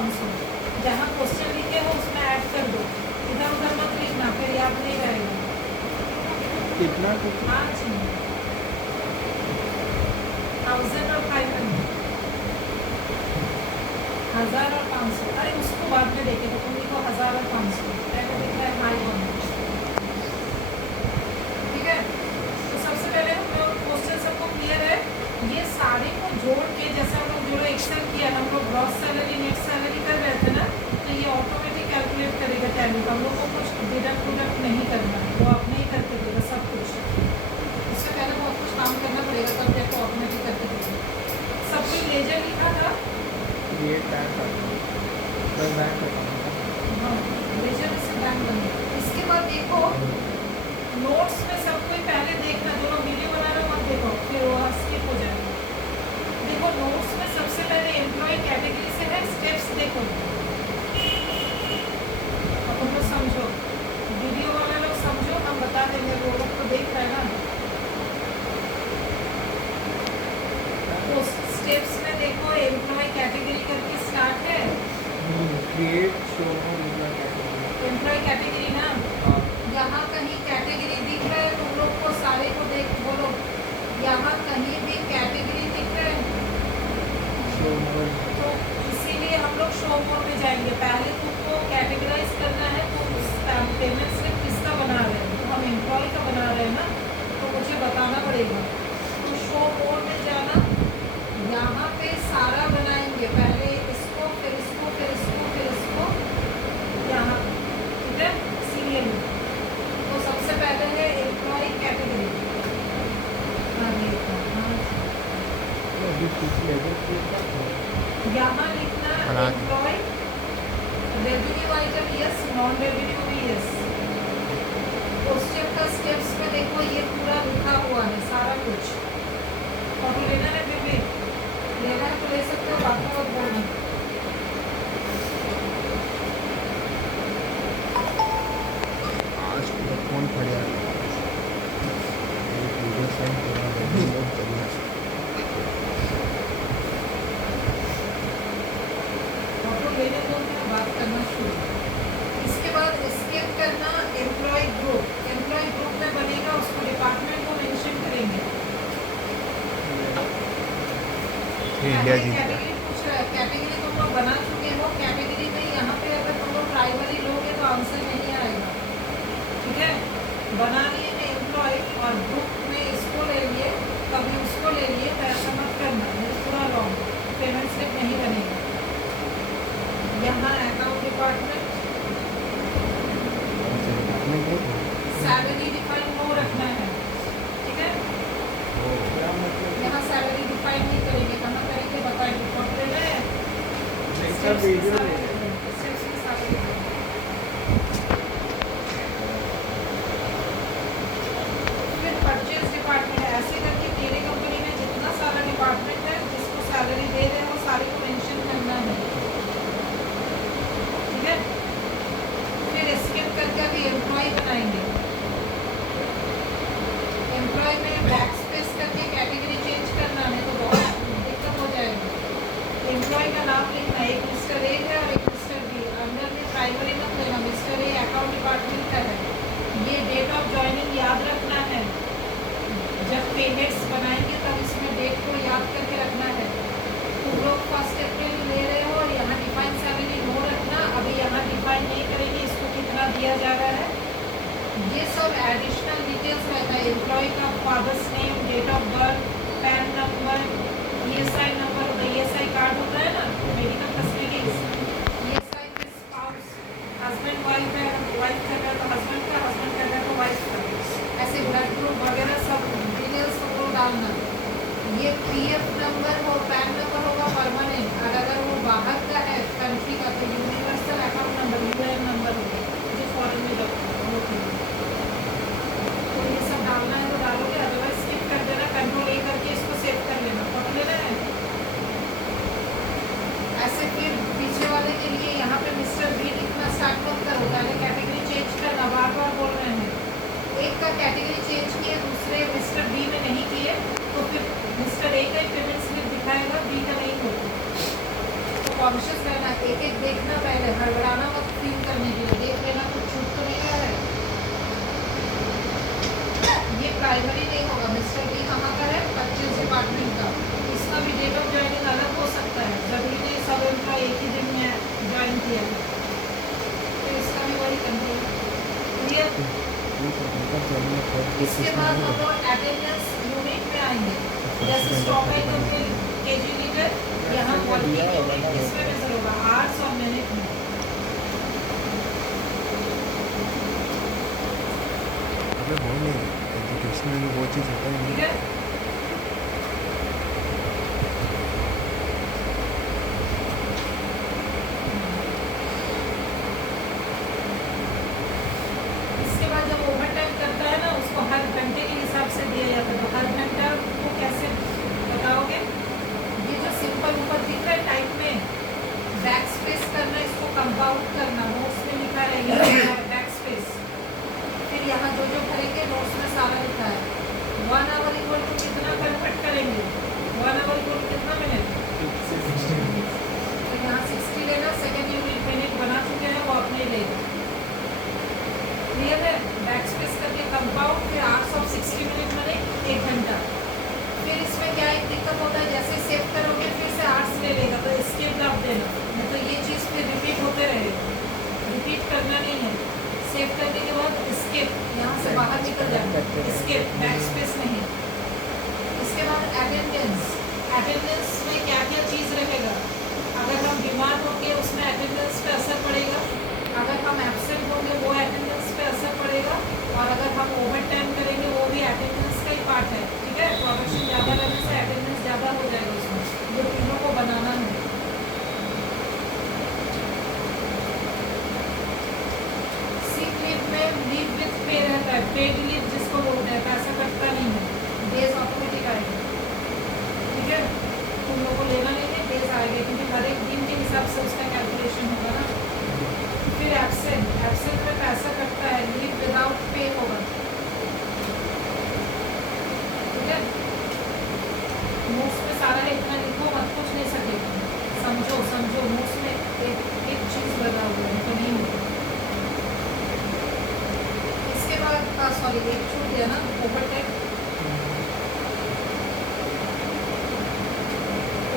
500। जहाँ क्वेश्चन लिखे हो उसमें ऐड कर दो, इधर उधर मत लिखना, फिर याद नहीं रहेगा। कितना? 1000 और 500, 1000 और 500। अरे उसको बाद में देखे तो तुम लिखो 1000 और 500, पहले दिख रहा है हाई वन। ठीक है, तो सबसे पहले हम लोग क्वेश्चन सबको क्लियर है। ये सारे को जोड़ के, जैसे हम लोग जो एक्सेल किया, हम लोग ग्रॉस सैलरी नेट सैलरी कर रहे थे ना, तो ये ऑटोमेटिक कैलकुलेट करेगा टैली का। हम लोग को कुछ डिडक्ट उडक्ट नहीं करना है, वो अपने ही करके देगा सब कुछ। उससे पहले बहुत कुछ काम करना पड़ेगा, तब जाकर ऑटोमेटिक करके देगा। सब कोई लेजर लिखा था? ये टैग बस बैंक हाँ, लेजर से बैंक बनेगा। इसके बाद देखो नोट्स में सब कोई पहले देखना, जो लोग वीडियो बना रहे हो मत देखो, फिर वो स्किप हो जाएगा। देखो नोट्स में सबसे पहले एम्प्लॉय कैटेगरी से है, स्टेप्स देखो। अब तुम लोग समझो, वीडियो वाले लोग समझो, हम बता देंगे, वो लोग तो देख रहे हैं ना। तो स्टेप्स में देखो एम्प्लॉय कैटेगरी करके स्टार्ट है। क्रिएट शो एम्प्लॉय कैटेगरी ना, यहाँ कहीं कैटेगरी दिख रहा है, तुम लोग को सारे को देख बोलो, यहाँ कहीं भी कैटेगरी दिख रहा है तो इसीलिए हम लोग शो मोड में जाएंगे। पहले तुमको कैटेगराइज करना है, तो पेमेंट स्लिप किसका बना रहे हैं, तो हम एम्प्लॉय का बना रहे हैं ना, तो मुझे बताना पड़ेगा। तो शो मोड में जाना, यहाँ पे सारा बनाएंगे, पहले इसको फिर इसको फिर इसको फिर इसको, यहाँ ठीक है सीरियल में। तो सबसे पहले है एम्प्लॉय कैटेगरी। यहाँ लिखना employ, revenue item yes, non revenue भी यस। क्वेश्चन का स्टेप्स में देखो ये पूरा लिखा हुआ है सारा कुछ। फोटो लेना है, फिर भी लेना है तो ले सकते हो, बात मत बोलना। आज फोन पड़े वीडियो सेंड करना फोटो लेने दो, फिर बात करना शुरू। इसके बाद स्केप करना एम्प्लॉय ग्रुप। एम्प्लॉय ग्रुप में बनेगा, उसको डिपार्टमेंट को मेंशन करेंगे। इंडिया जी कैटेगरी पूछ रहा है, कैटेगरी तुम लोग बना चुके हो, कैटेगरी में यहाँ पे अगर तुम लोग प्राइमरी लोगे तो आंसर नहीं आएगा। ठीक है, बना लिए ने एम्प्लॉय और ग्रुप में इसको ले लिए, कभी उसको ले लिए, तो ऐसा मत करना, ये पूरा रॉन्ग, पेमेंट स्लिप नहीं बनेगा। यहाँ account department, salary define no रखना है। ठीक है, यहाँ सैलरी डिफाइन नहीं करेंगे, कहाँ करेंगे बताएंगे। फोटो लेना है, वीडियो स्टेप्स के साथ लेना है। फिर परचेज डिपार्टमेंट, ऐसे करके तेरे कंपनी में जितना सारा डिपार्टमेंट है, जिसको सैलरी दे रहे हैं वो सारे को मेंशन करना है। ठीक है, फिर स्किप करके अभी एम्प्लॉय बनाएंगे। एम्प्लॉय में बैक स्पेस करके कैटेगरी चेंज करना है, तो बहुत दिक्कत हो जाएगी। एम्प्लॉय का नाम लिखना है, एक मिस्टर ए है और एक मिस्टर बी। अंदर में प्राइमरी मत लेना, मिस्टर ए अकाउंट डिपार्टमेंट का है। ये डेट ऑफ ज्वाइनिंग याद रखना है, जब पेमेंट्स बनाएंगे तब इसमें डेट को याद करके रखना है। तुम लोग 1 अप्रैल ले रहे हो और यहाँ डिफाइन सैलरी नो रखना, अभी यहाँ डिफाइन नहीं करेंगे इसको कितना दिया जा रहा है। ये सब एडिशनल डिटेल्स रहता है, एम्प्लॉय का father's name, date of birth, PAN number, ESI number, ESI card होता है ना, मेडिकल फैसिलिटीज, ESI के स्पाउस, हस्बैंड वाइफ है, वाइफ कर रहा है तो हस्बैंड का, हस्बैंड कर रहा है तो वाइफ का, ऐसे ब्लड ग्रुप वगैरह सब डिटेल्स को डालना। ये PF नंबर हो, पैन नंबर होगा परमानेंट, और अगर वो बाहर का है कंट्री का तो universal account number, UN number होगा, जो फॉरेन में जाता है। तो ये सब डालना है तो डालोगे, अदरवाइज स्किप कर देना, कंट्रोल A करके इसको सेव कर लेना। फोटो लेना है, ऐसे फिर पीछे वाले के लिए यहाँ पे मिस्टर बी लिखना स्टार्ट मत करो, पहले कैटेगरी चेंज करना। बार बार बोल रहे हैं, एक का कैटेगरी चेंज किए, दूसरे मिस्टर बी में नहीं किए, तो फिर मिस्टर ए का ही पेमेंट स्लिप दिखाएगा, बी का नहीं होगा। तो कॉन्शियस रहना, एक एक देखना, पहले हड़बड़ाना मत फील करने के लिए, देख लेना कुछ छूट तो नहीं रहा है। ये प्राइमरी नहीं होगा, मिस्टर बी कहाँ का है, 25 डिपार्टमेंट का। इसका भी डेट ऑफ ज्वाइनिंग अलग हो सकता है, जरूरी नहीं सब उनका एक ही दिन में ज्वाइन किया है, तो इसका भी वही कंट्रोल क्लियर। इसके बाद हम लोग अटेंडेंस यूनिट में आएंगे, जैसे स्टॉक आइटम के केजी लीटर, यहाँ वर्किंग यूनिट किसमें मेजर होगा, आवर्स और मिनट में। अबे वो नहीं, एजुकेशन में वो चीज़ होता है ठीक है, इसके बाद जब ओवर टाइम करता है ना, उसको हर घंटे के हिसाब से दिया जाता है, तो हर घंटा को कैसे बताओगे। ये जो सिंपल ऊपर दिख रहा है टाइप में, बैक स्पेस करना, इसको कंपाउंड करना, नोट्स में लिखा रहेगा बैक स्पेस, फिर यहाँ जो जो भरेंगे नोट्स में सारा लिखा है। 1 आवर इक्वल टू कितना कन्वर्ट करेंगे, 1 आवर इक्वल टू कितना मिनट, तो यहाँ 60 लेना, सेकेंड यूनिट मिनट बना चुके हैं वो अपने लेगा, क्लियर है। बैक स्पेस करके कंपाउंड, फिर 860 मिनट बने 1 घंटा। फिर इसमें क्या एक दिक्कत होता है, जैसे सेव करोगे फिर से 8 ले लेगा, तो एस्केप दब देना, नहीं तो ये चीज़ फिर रिपीट होते रहेगा, रिपीट करना नहीं है। सेव करने के बाद एस्केप, यहाँ से बाहर निकल जाना, एस्केप, बैक स्पेस नहीं। इसके बाद अटेंडेंस, अटेंडेंस में क्या क्या चीज़ रहेगा, अगर हम बीमार होंगे उसमें अटेंडेंस पे असर पड़ेगा, अगर हम एब्सेंट होंगे वो अटेंडेंस पे असर पड़ेगा, और अगर हम ओवर टाइम करेंगे वो भी अटेंडेंस का ही पार्ट है, ठीक है। प्रोडक्शन ज़्यादा रहने से अटेंडेंस ज़्यादा हो जाएगा उसमें, जो तीनों को बनाना है। सिक लीव में लीव विथ पे रहता है, पेड लीव जिसको बोलते हैं, पैसा कटता नहीं है, डेज ऑटोमेटिक आएगा, ठीक है। तुम लोग को लेना नहीं है, डेज आएगा, क्योंकि हर एक दिन के हिसाब से उसका कैलकुलेशन होगा ना। फिर एब्सेंट, एब्सेंट में पैसा कटता है, लीव विदाउट पे होगा, ठीक है। नोट्स में सारा इतना लिखो मत, कुछ नहीं सकेगा, समझो समझो, नोट्स में एक चीज़ लगा हुआ है तो नहीं होगा। इसके बाद सॉरी एक छूट गया ना, ओवरटाइम,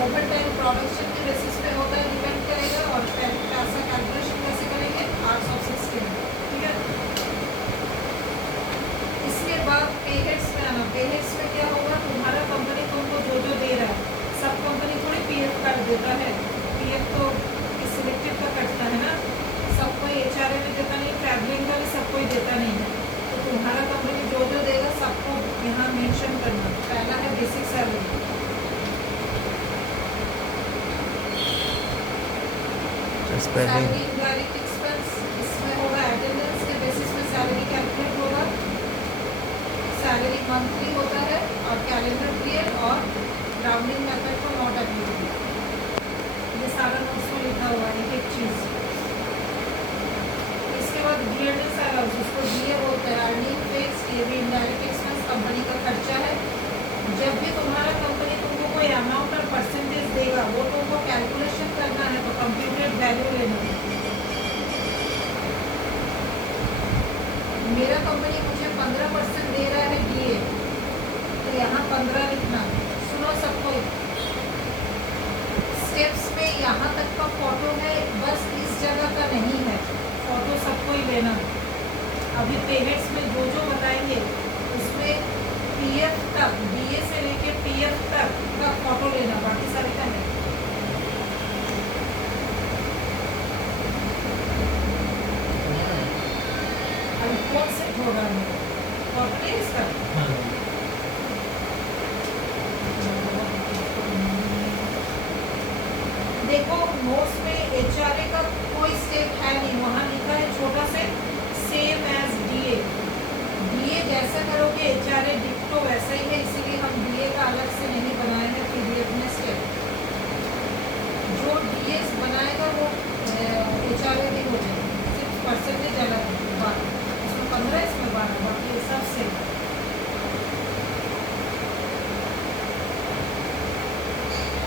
ओवरटाइम प्रोडक्शन के बेसिस पे होता है, डिपेंड करेगा, और पैसा कैलकुलेशन कैसे करेंगे, 860 में, ठीक है। इसके बाद पे हेड्स में आना, पे हेड्स में क्या होगा, तुम्हारा कंपनी तुमको जो जो दे रहा है, सब कंपनी थोड़ी पीएफ काट देता है, पीएफ तो सिलेक्टेड का कटता है ना, सबको एचआरए में देता नहीं, ट्रैवलिंग का भी सबको ही देता नहीं है, तो तुम्हारा कंपनी जो जो देगा सबको यहाँ मेंशन करना। पहला है basic salary, salary indirect expense, इसमें होगा अटेंडेंस के बेसिस में सैलरी कैलकुलेट होगा, सैलरी मंथली होता है, और कैलेंडर पीरियड, और राउंडिंग मेथड को नॉट एप्लीकेबल, ये सारा नोट्स में लिखा हुआ है एक एक चीज़। इसके बाद गियरनेस अलाउंस, उसको डीए बोलते हैं, अर्निंग फिक्स, ये भी इनडायरेक्ट एक्सपेंस, कंपनी का खर्चा है। जब भी तुम्हारा कंपनी तुमको कोई अमाउंट और परसेंटेज देगा, वो तुमको कैलकुलेशन करना है, तो कंप्यूटेड वैल्यू लेना है। मेरा कंपनी मुझे 15% दे रहा है डीए, तो यहाँ 15 लिखना। सुनो सबको, स्टेप्स में यहाँ तक का फोटो है, बस इस जगह का नहीं है, फोटो सबको ही लेना। अभी पेमेंट्स में जो जो बताएंगे उसमें पीएफ तक, डीए से लेके पीएफ तक का फोटो लेना, बाकी सारे का है। अभी कौन से होगा फोटो नहीं इसका, देखो नोट्स में एचआरए का कोई स्टेप है नहीं, वहाँ लिखा है छोटा से सेम एज डीए, डीए जैसा करोगे एचआरए डिक्टो वैसा ही है, इसीलिए हम डीए का अलग से नहीं बनाए हैं पीडीएफ में स्टेप। जो डीए बनाएगा वो एचआरए भी हो जाएगा, सिर्फ परसेंटेज अलग है, 12, इसमें 15, इसमें 12, बाकी ये सब सेम,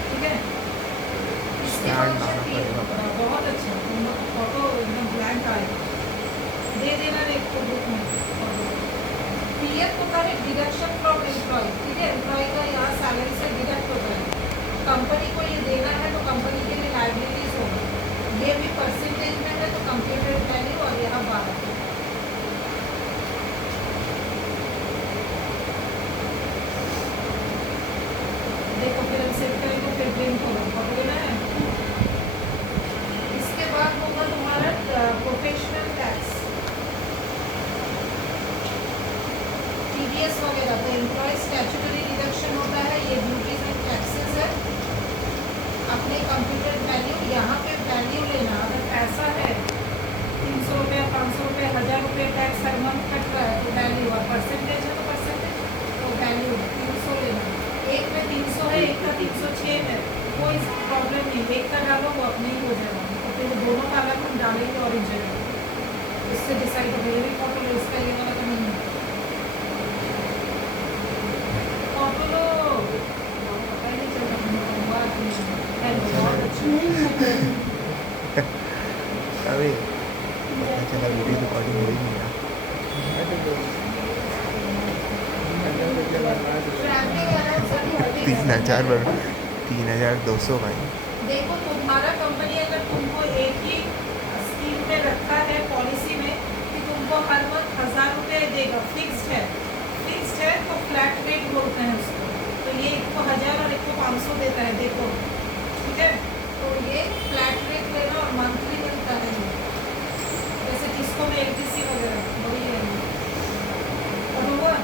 ठीक है। इसके कार्ड लाना पड़ेगा। बहुत अच्छा, फोटो एकदम ब्लैंक आएगा, दे देना एक को बुक में। पीएफ होता है डिडक्शन फ्रॉम एम्प्लॉय, ठीक है, एम्प्लॉय का यहाँ सैलरी से डिडक्ट होता है, कंपनी को ये देना है तो कंपनी के लिए लाइबिलिटीज होगा, ये भी परसेंटेज में है तो कंप्यूटेड वैल्यू और यहाँ 12। देखो फिर हम सेव करेंगे, फिर प्रिंट होगा, फोटो लेना है। इसके बाद होगा तुम्हारा प्रोफेशनल टैक्स, टीडीएस वगैरह, तो एम्प्लॉय स्टैट्यूटरी डिडक्शन होता है, ये ड्यूटीज एंड टैक्सेस है। अपने कंप्यूटर वैल्यू, यहाँ पे वैल्यू लेना, अगर पैसा है 300 रुपये, 500 रुपये, 1000 रुपये टैक्स हर मंथ कट रहा है तो वैल्यू, और परसेंटेज है तो परसेंटेज, तो वैल्यू 300 लेना। एक में 300 है, एक का 306 है, कोई प्रॉब्लम नहीं, एक का डालो वो अपने ही हो जाएगा, तो फिर दोनों का अलग हम डालेंगे ओरिजिनल, उससे डिसाइड हो गया, ये भी फोटो लो, इसका ये वाला तो नहीं है, फोटो लो, पता ही नहीं चलता बहुत अच्छा। अरे पता चला वीडियो रिकॉर्डिंग हो ही नहीं रहा। ट्रैवलिंग अलाउंस अभी हटेगा। 3,200 भाई। देखो तुम्हारा कंपनी अगर तुमको एक ही स्कीम में रखा है, पॉलिसी में, कि तुमको हर मंथ 1000 रुपये देगा, फिक्स्ड है तो फ्लैट रेट बोलते हैं उसको, तो ये एक को 1000 और एक को 500 देता है, देखो ठीक है, तो ये फ्लैट रेट लेना और मंथली मिलता है, जैसे जिसको में एलटीसी वगैरह वही है। और हुआ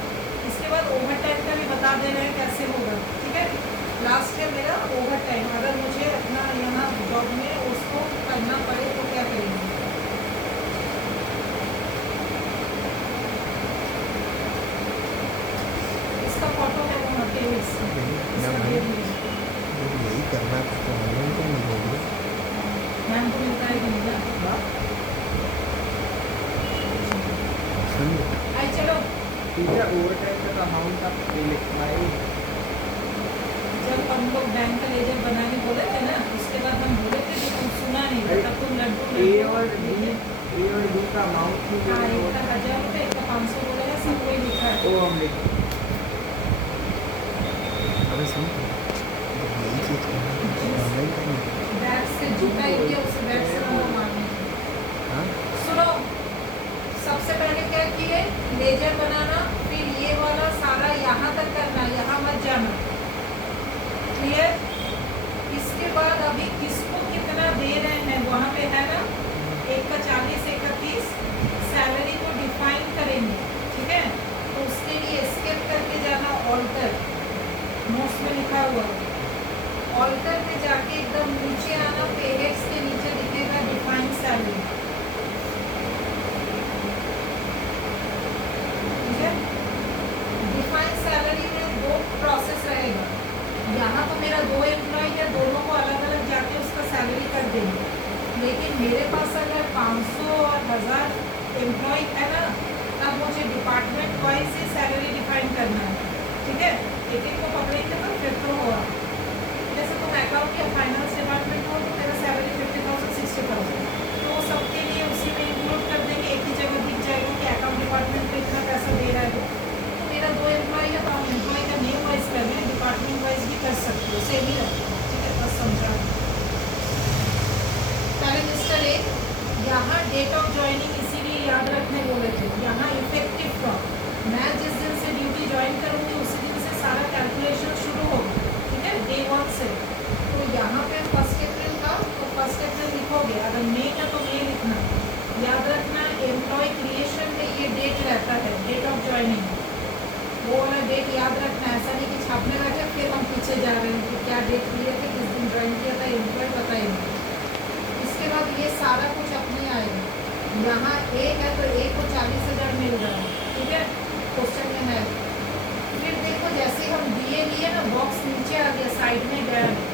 इसके बाद ओवर टाइम का भी बता दे रहे हैं कैसे होगा, ठीक है। लास्ट है मेरा ओवर टाइम, अगर मुझे अपना यहाँ जॉब में उसको करना पड़े तो क्या करेंगे। इसका फोटो है वो हटे यही करना था तो ऑनलाइन तो नहीं होगी। मैम को मिलता है कि नहीं, सुन लो आई चलो। टीचर ओवर टाइम का अमाउंट आप लिखवाई, जब हम लोग बैंक का लेजर बनाने बोले थे ना, उसके बाद हम बोले थे कि तुम सुना नहीं, तब तुम लड्डू ए और बी का अमाउंट भी हाँ, एक का 1000 रुपये, एक का 500 बोला है, सब कोई लिखा है। वो हम लिख, अबे सुन यही चीज़ करना था तो ऑनलाइन करनी थी। बैग से जूता ही दिया, उसे बैग से वो मारने। हाँ सुनो, सबसे पहले क्या किए, लेजर बनाना, फिर ये वाला सारा यहाँ तक करना, यहाँ मत जाना, क्लियर। इसके बाद अभी किसको कितना दे रहे हैं वहाँ पे है ना, एक का 40, एक का 30, सैलरी को डिफाइन करेंगे, ठीक है। तो उसके लिए एस्केप करके जाना, ऑल्टर, नोट्स में लिखा हुआ है, ऑल्टर में जाके एकदम नीचे आना, पे हेड्स के नीचे दिखेगा डिफाइन सैलरी, ठीक है। डिफाइन सैलरी में 2 प्रोसेस रहेगा, यहाँ तो मेरा 2 एम्प्लॉय है, दोनों को अलग अलग जाके उसका सैलरी कर देंगे, लेकिन मेरे पास अगर 500 और 1000 एम्प्लॉय है ना, तब मुझे डिपार्टमेंट वाइज ही सैलरी डिफाइन करना है, ठीक है। एक एक को पकड़ेंगे तो फिर तो होगा, जैसे तुम अकाउंट या फाइनेंस डिपार्टमेंट हो तो मेरा सैलरी 50,000 60,000, तो वो सबके लिए उसी में इंक्लूड कर देंगे, एक ही जगह दिख जाएगा कि अकाउंट डिपार्टमेंट पे इतना पैसा दे रहा है, तो मेरा 2 एम्प्लॉय है तो हम एम्प्लॉय का नेम वाइज कर लें, डिपार्टमेंट वाइज भी कर सकते हो, सेम ही रखो, ठीक है। बस समझा। पहले मिस्टर ए, यहाँ डेट ऑफ ज्वाइनिंग इसीलिए याद रखने बोले थे, यहाँ इफेक्टिव फ्रॉम, मैं जिस दिन से ड्यूटी ज्वाइन करूँगी उसी दिन से सारा कैलकुलेशन शुरू होगा, ठीक है, डे 1 से। तो यहाँ पे 1 अप्रैल था तो 1 अप्रैल लिखोगे, अगर मई का तो मई लिखना, याद रखना एम्प्लॉय क्रिएशन में ये डेट रहता है, डेट ऑफ ज्वाइनिंग, वो वाला डेट याद रखना, ऐसा नहीं कि छापने बैठे फिर हम पीछे जा रहे हैं कि क्या डेट लिए थे, किस दिन ज्वाइन किया था, एम्प्लॉय बताएंगे। इसके बाद ये सारा कुछ अपने आएगा, यहाँ ए है तो ए को 40,000 मिल रहा है, ठीक है, क्वेश्चन में है। फिर देखो जैसे हम दिए लिए ना, बॉक्स नीचे आ गया, साइड में गया नहीं,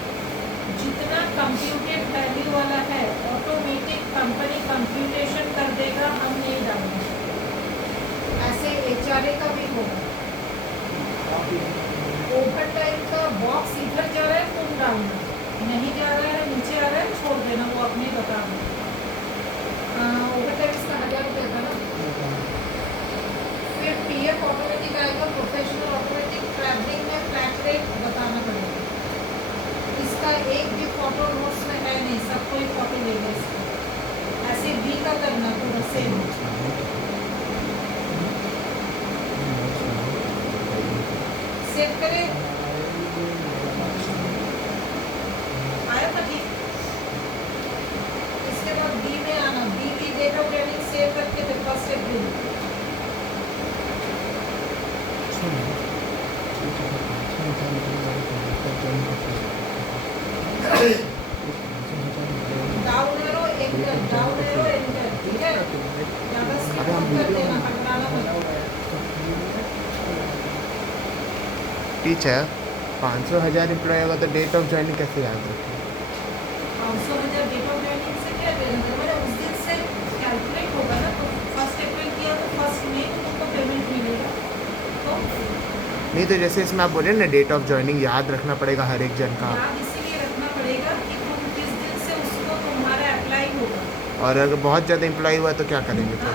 जितना कंप्यूटेड वैल्यू वाला है ऑटोमेटिक कंपनी कंप्यूटेशन कर देगा, हम नहीं डालेंगे। ऐसे एचआरए का भी होगा, ओवर टाइम का बॉक्स इधर जा रहा है तुम डालना, नहीं जा रहा है नीचे आ रहा है बता दूँ। ओवर टाइम इसका 1000 रुपये था ना। फिर पीएफ ऑटोमेटिक आएगा, प्रोफेशनल ऑटोमेटिक, ट्रैवलिंग में फ्लैट रेट बताना पड़ेगा। इसका एक भी फोटो नोट्स में है नहीं, सबको ही फोटो लेगा इसका। ऐसे बी का करना पूरा सेम। सेव करें, आया था ठीक। इसके बाद बी में आना, बी की डेट ऑफ जॉइनिंग सेव करके फिर 1 अप्रैल। Down arrow enter, down arrow enter, ठीक है। ज़्यादा स्किप मत कर देना, हटवाना मत। टीचर 500,000 एम्प्लॉय होगा तो डेट ऑफ ज्वाइनिंग कैसे याद रखें? 500,000 डेट ऑफ जॉइनिंग से क्या देना, मतलब उस दिन से कैलकुलेट होगा ना। तो 1 अप्रैल किया तो 1 मई को तुमको पेमेंट मिलेगा। तो नहीं तो जैसे इसमें आप बोले ना डेट ऑफ ज्वाइनिंग याद रखना पड़ेगा हर एक जन का, याद इसीलिए रखना पड़ेगा कि तुम किस दिन से उसको तुम्हारा अप्लाई होगा। और अगर बहुत ज़्यादा एम्प्लॉय हुआ तो क्या करेंगे फिर?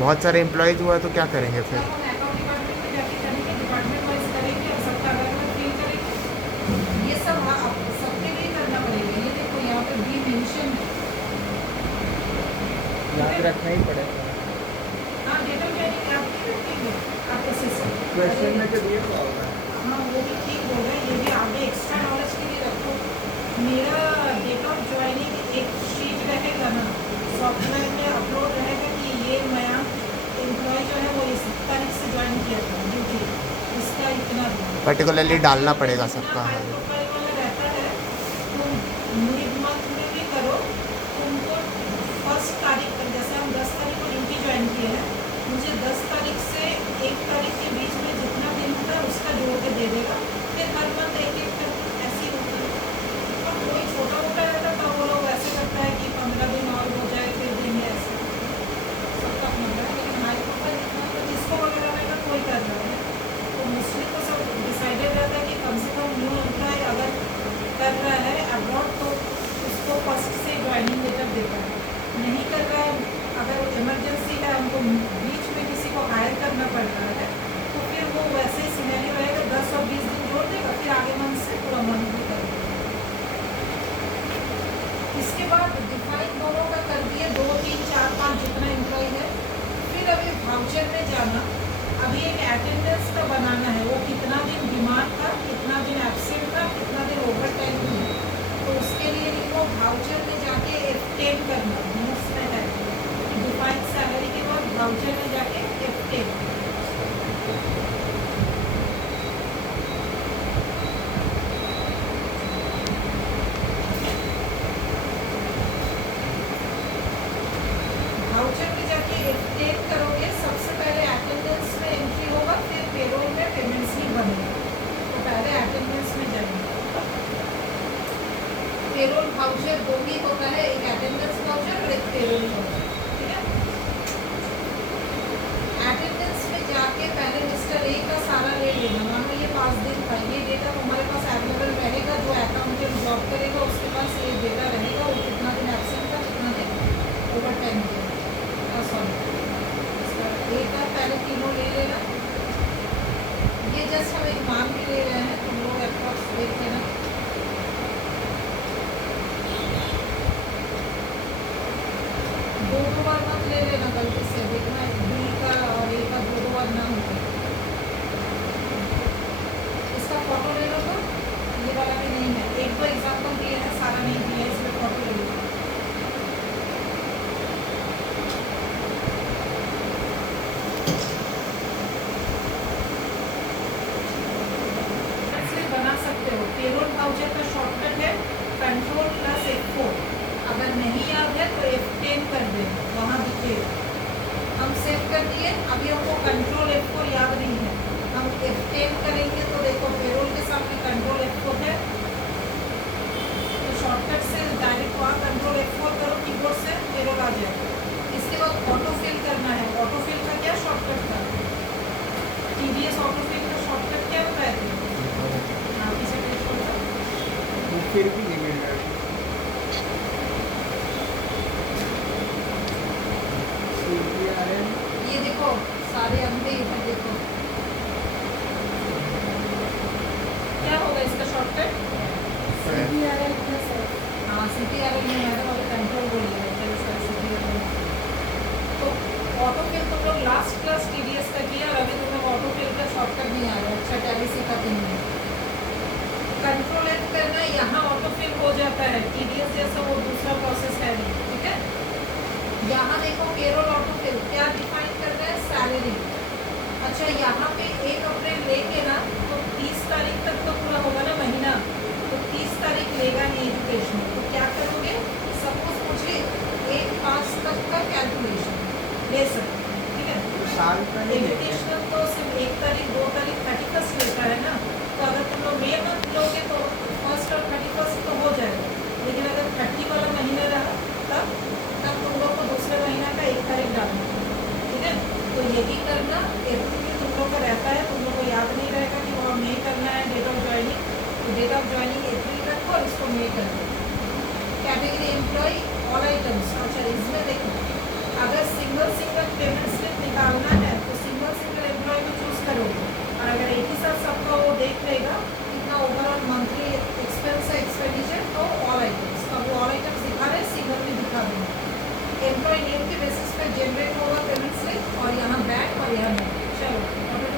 बहुत सारे एम्प्लॉयज़ हुआ तो क्या करेंगे तब फिर? हम अकाउंट डिपार्टमेंट में जाके करेंगे, डिपार्टमेंट वाइज करेंगे और सबका अलग अलग फिल करेंगे। ये सब सबके लिए करना पड़ेगा। ये देखो यहाँ पे बी मेंशन है। याद रखना ही पड़ेगा। हाँ, डेट ऑफ जॉइनिंग याद नहीं रखेंगे आपका सिस्टम। क्वेश्चन में तो दिया हुआ होगा। हाँ, वो भी ठीक बोल रहे हैं। ये भी आगे एक्स्ट्रा नॉलेज के लिए रखो। मेरा डेट ऑफ ज्वाइनिंग एक शीट रहेगा ना, सॉफ्टवेयर में अपलोड रहेगा कि ये नया एम्प्लॉय जो है वो इस तारीख से ज्वाइन किया था ड्यूटी, इसका इतना पर्टिकुलरली डालना पड़ेगा सबका। हाई प्रोफाइल वाला रहता है। तुम मिड मंथ में भी करो, तुमको 1 तारीख पर, जैसे हम 10 तारीख को ड्यूटी ज्वाइन किए हैं, मुझे 10 तारीख से 1 तारीख के बीच में जितना दिन होता है उसका जोड़ के दे देगा। फिर हर मंथ एक करके ऐसे ही होता है। और कोई छोटा मोटा रहता था वो लोग ऐसे करता है कि 15 दिन और हो जाए फिर देंगे, ऐसे सबका अपना है। लेकिन हाई प्रोफाइल जितना तो जिसको वगैरह रहेगा कोई कर रहा है, तो मोस्टली तो सब डिसाइडेड रहता है कि कम से कम न्यू एम्प्लॉय अगर कर रहा है अब्रॉड तो उसको फर्स्ट से ज्वाइनिंग लेटर देता है। नहीं कर रहा है, अगर इमरजेंसी है, हमको बीच में किसी को हायर करना पड़ रहा है, तो फिर वो वैसे ही सिनेरियो रहेगा, 10 और 20 दिन जोड़ देगा, फिर आगे मंथ से पूरा मंथ भी कर देगा। इसके बाद डिफाइन दोनों का कर दिए, 2, 3, 4, 5 जितना एम्प्लॉय है। फिर अभी वाउचर में जाना, अभी एक अटेंडेंस का बनाना है, वो कितना दिन बीमार था, कितना दिन एब्सेंट था, कितना दिन ओवर टाइम था। तो उसके लिए लिखो वाउचर में जाके F10 करना, मोस्ट में है डिफाइंड सैलरी के बाद वाउचर में जाके F10। वाउचर में जाके F10 करोगे, सबसे पहले अटेंडेंस में एंट्री होगा, फिर पेरोल में पेमेंट्स ही बनेगा। तो पहले अटेंडेंस में जाएंगे। पेरोल वाउचर 2 ही होता है, एक अटेंडेंस वाउचर और एक पेरोल वाउचर, ठीक है। अटेंडेंस में जाके पहले मिस्टर ए का सारा ले लेना। मानो ये 5 दिन का, ये डेटा तुम्हारे पास अवेलेबल रहेगा। जो अकाउंटेंट जॉब करेगा उसके पास ये डेटा रहेगा, वो कितना दिन एब्सेंट था, कितना दिन ओवर टाइम किया। सॉरी, ए का पहले तीनों ले लेना। ये जस्ट हम एक मान भी ले रहे हैं, तुम लोग अप्रॉक्स देख लेना। दो बार मत ले लेना गलती से, देखना बी का और ए का 2 बार ना हो। इसका फोटो ले लो। तो ये वाला भी नहीं है, एक दो एग्जाम्पल दिए हैं, सारा नहीं दिया है, इसमें फोटो ले लो। बना सकते हो। पेरोल वाउचर का शॉर्टकट है कंट्रोल प्लस F4। अगर नहीं याद है तो F10 कर देना, वहाँ दिखेगा। हम सेव कर दिए, अभी हमको कंट्रोल F4 याद नहीं है, हम F10 करेंगे। तो देखो पेरोल के सामने कंट्रोल F4 है, तो शॉर्टकट से डायरेक्ट वहाँ कंट्रोल F4 करो कीबोर्ड से, पेरोल आ जाएगा। इसके बाद ऑटो फिल करना है। ऑटो फिल का क्या शॉर्टकट था? TDS ऑटो फिल का शॉर्टकट क्या होता है? फिर भी नहीं मिल रहा है। सिटी वाले में मैडम अभी कंट्रोल बोलिए सिटी वाले तो ऑटोफिल तुम लोग लास्ट क्लास टीडीएस का किया और अभी तुम लोग ऑटोफिल का शॉर्टकट नहीं आ रहा अच्छा टैली सीखा तुमने कंट्रोल एफ करना यहाँ ऑटोफिल हो जाता है टीडीएस जैसा वो दूसरा प्रोसेस है नहीं ठीक है यहाँ देखो पेरोल ऑटोफिल क्या डिफाइन करना है सैलरी अच्छा यहाँ पे 1 अप्रैल लेके ना तो 30 तारीख तक तो पूरा होगा ना महीना तो 30 तारीख लेगा नहीं एजुकेशन तो क्या करोगे सपोज मुझे 1/5 तक का कैलकुलेशन ले सकते ठीक है साल का नहीं लेते हैं। एजुकेशनल तो सिर्फ 1 तारीख 2 तारीख 31 लेता है ना तो अगर तुम लोग मे मंथ लोगे तो 1st और 31 तो हो जाएगा लेकिन अगर 30 वाला महीना रहा तब तुम लोग को दूसरे महीना का 1 तारीख डालना ठीक है तो यही करना अप्रैल में तुम लोग का रहता है तुम लोग को याद नहीं रहेगा कि वहाँ मे करना है डेट ऑफ ज्वाइनिंग तो डेट ऑफ ज्वाइनिंग अप्रैल रखो और इसको मे कर दो कैटेगरी एम्प्लॉय ऑल आइटम्स अच्छा इसमें देखो अगर सिंगल पेमेंट स्लिप निकालना है तो सिंगल एम्प्लॉय को चूज करोगे और अगर एक ही साथ सबका वो देख लेगा कितना ओवरऑल मंथली एक्सपेंस है एक्सपेंडिचर तो ऑल आइटम्स अब वो ऑल आइटम्स दिखा रहे सिंगल में दिखा देंगे एम्प्लॉय नेम के बेसिस पे जनरेट होगा पेमेंट स्लिप और यहाँ बैंक और यहाँ नेम चलो समझा रहे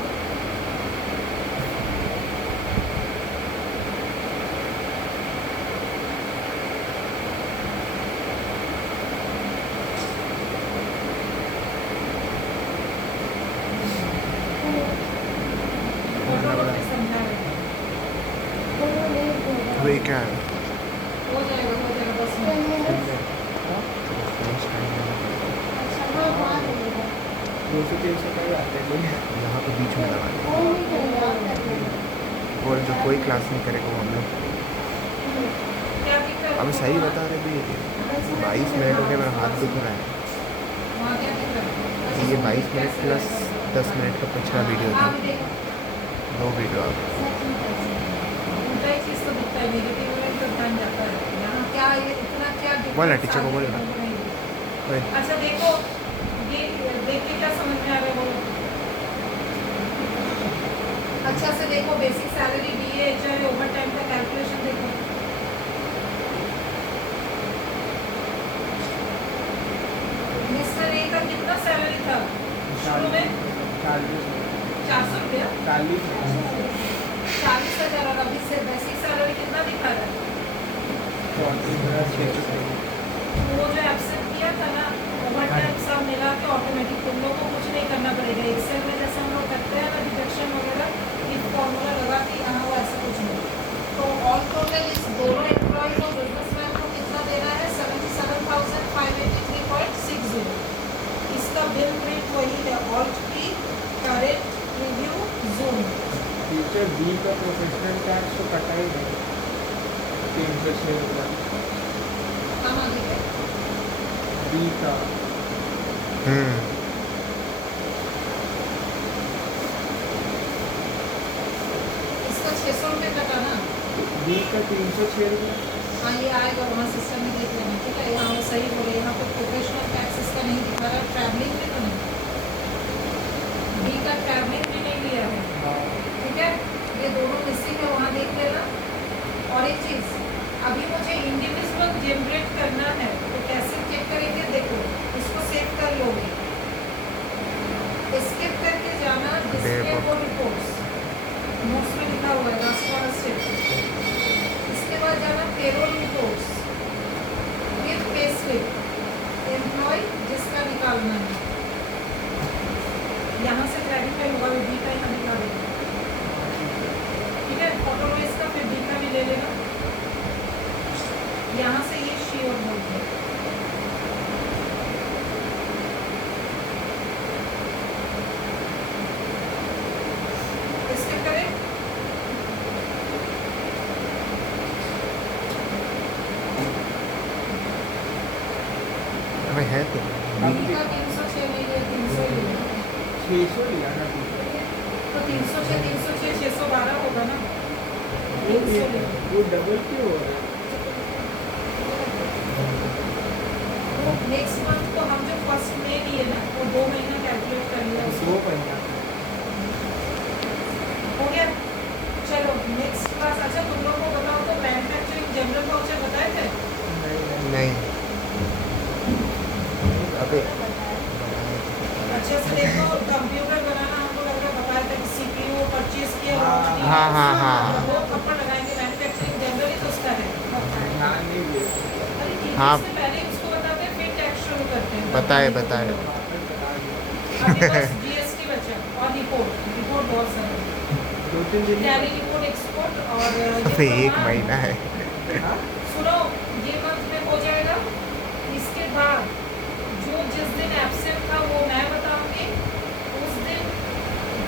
वे क्या है हो जाएगा 10 मिनट 200-300 का ही आते हैं यहाँ पे बीच में लगा दें और जो कोई क्लास नहीं करेगा वो हम लोग क्या दिक्कत हमें सही बता रहे भी 22 मिनट हो गए मेरा हाथ दुख रहा है वहाँ क्या दिक्कत है? ये 22 मिनट प्लस 10 मिनट का पिछला वीडियो था हाँ, अभी देखो 2 वीडियो आप उल्टा ही चीज़ तो दिखता है नेगेटिव में तो ध्यान जाता है यहाँ क्या ये इतना क्या difference बोलना, टीचर को आ गया, बोलना। तुमको नहीं दिखता। वही। अच्छा देखो ये देख के क्या समझ में आ रहा है बोलो अच्छा से देखो basic salary D A H R over time का कैलकुलेशन देखो मिस्टर ए का कितना सैलरी था शुरू में 400 रुपया 40,000 और अभी से बेसिक सैलरी कितना दिखा रहा है वो जो एब्सेंट किया था ना ओवर टाइम सब मिला के ऑटोमेटिक तुम लोग को कुछ नहीं करना पड़ेगा एक्सेल में जैसे हम लोग करते हैं ना डिडक्शन वगैरह एक फॉर्मूला लगा के यहाँ वो ऐसा कुछ नहीं तो ऑल टोटल इस दोनों एम्प्लॉय को बिजनेसमैन को कितना देना है 77,583.60 इसका बिल रेट वही है ऑल्ट की करेंट रिव्यू जून टीचर बी का प्रोफेशनल टैक्स तो कटा ही नहीं 306 रुपया कहाँ आगे है बी का इसका 600 रुपये कटा ना बी का 306 रुपया हाँ ये आएगा वहाँ सिस्टम में देख लेना ठीक है यहाँ वो सही बोले यहाँ पे प्रोफेशनल टैक्सेस का नहीं दिखा रहा ट्रैवलिंग में तो नहीं बी का ट्रैवलिंग भी नहीं लिया है ठीक है ये दोनों मिसिंग है वहाँ देख लेना और एक चीज़ अभी मुझे इंडिविजुअल जनरेट करना है तो कैसे चेक करेंगे देखो इसको सेव कर लोगे स्किप करके जाना डिस्प्ले को रिपोर्ट्स नोट्स में लिखा हुआ है लास्ट वाला स्टेप इसके बाद जाना payroll reports with pay slip employ जिसका निकालना है यहाँ से क्लैरिफाई होगा डी का यहाँ निकालेगा ठीक है फोटो इसका फिर डी का भी ले लेना यहाँ से ये श्योर बोलते हैं इसके करें हमें है तो अभी का 306 ले लिया 300 ले लिया 600 लिया ना टीचर तो 306 612 होगा ना वो 300 ले लिया वो डबल क्यों हो रहा है नेक्स्ट मंथ को हम जो फर्स्ट में लिए ना वो 2 महीना कैलकुलेट कर लिया उसको 2 महीना हो गया चलो नेक्स्ट क्लास अच्छा तुम लोग को बताओ तो मैन्युफैक्चरिंग जनरल वाउचर बताए थे नहीं पे अच्छे से देखो, कंप्यूटर बनाना हमको लग रहा है बताया था कि सीपीयू परचेज किया हाँ हाँ हाँ वो अपन लगाएंगे, मैन्युफैक्चरिंग जनरली तो उसका है। ध्यान नहीं दिए अरे ठीक है, हाँ। इससे पहले उसको बताते हैं फिर टैक्स शुरू करते हैं। बताए बताए अभी बस जीएसटी बचा और रिपोर्ट बहुत सारे, 2-3 दिन टैली रिपोर्ट, एक्सपोर्ट और ये अबे एक प्रमाण। महीना है। हाँ? सुनो, ये मंथ में हो जाएगा। इसके बाद जो जिस दिन एब्सेंट था वो मैं बताऊंगी। उस दिन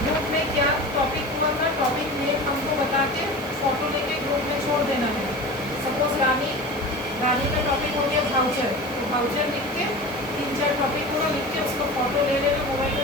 ग्रुप में क्या टॉपिक हुआ था, टॉपिक नेम हमको बता के फोटो लेके ग्रुप में छोड़ देना है। सपोज रानी का टॉपिक हो गया वाउचर, तो वाउचर लिख के 3-4 टॉपिक पूरा लिख के उसको फोटो ले लेना, मोबाइल